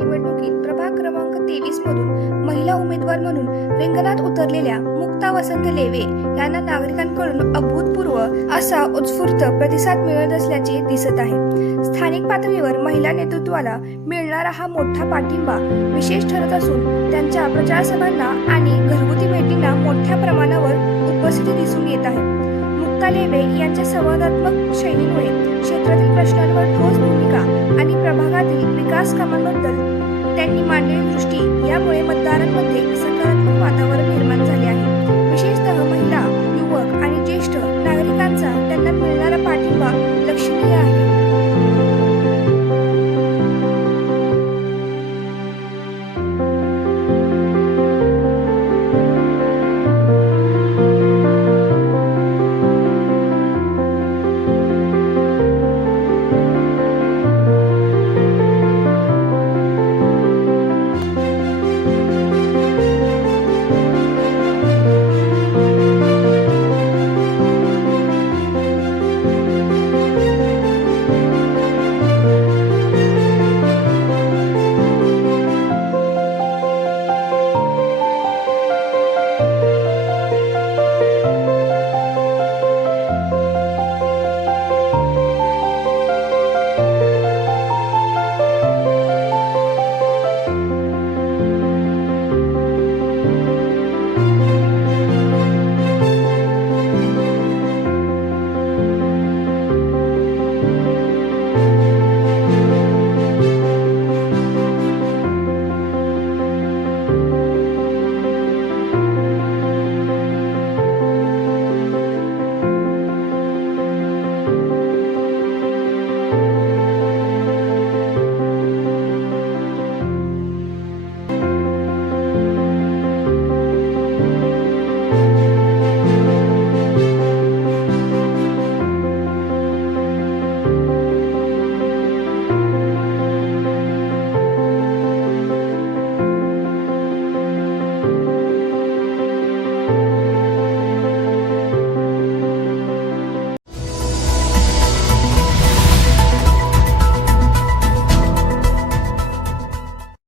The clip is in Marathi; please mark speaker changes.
Speaker 1: निवडणुकीत प्रभाग क्रमांक तेवीस मधून महिला उमेदवार म्हणून रिंगणात उतरलेल्या मुक्ता वसंत लेवे यांना नागरिकांकडून अभूतपूर्व असा उत्स्फूर्त प्रतिसाद मिळत असल्याचे दिसत आहे. स्थानिक पातळीवर महिला नेतृत्वाला मिळणारा हा मोठा पाठिंबा विशेष ठरत असून त्यांच्या प्रचारसभांना आणि घरगुती भेटींना मोठ्या प्रमाणात मुक्ता लेवे यांच्या संवादात्मक शैलीमुळे क्षेत्रातील प्रश्नांवर ठोस भूमिका आणि प्रभागातील विकास कामांबद्दल त्यांनी मांडलेली दृष्टी यामुळे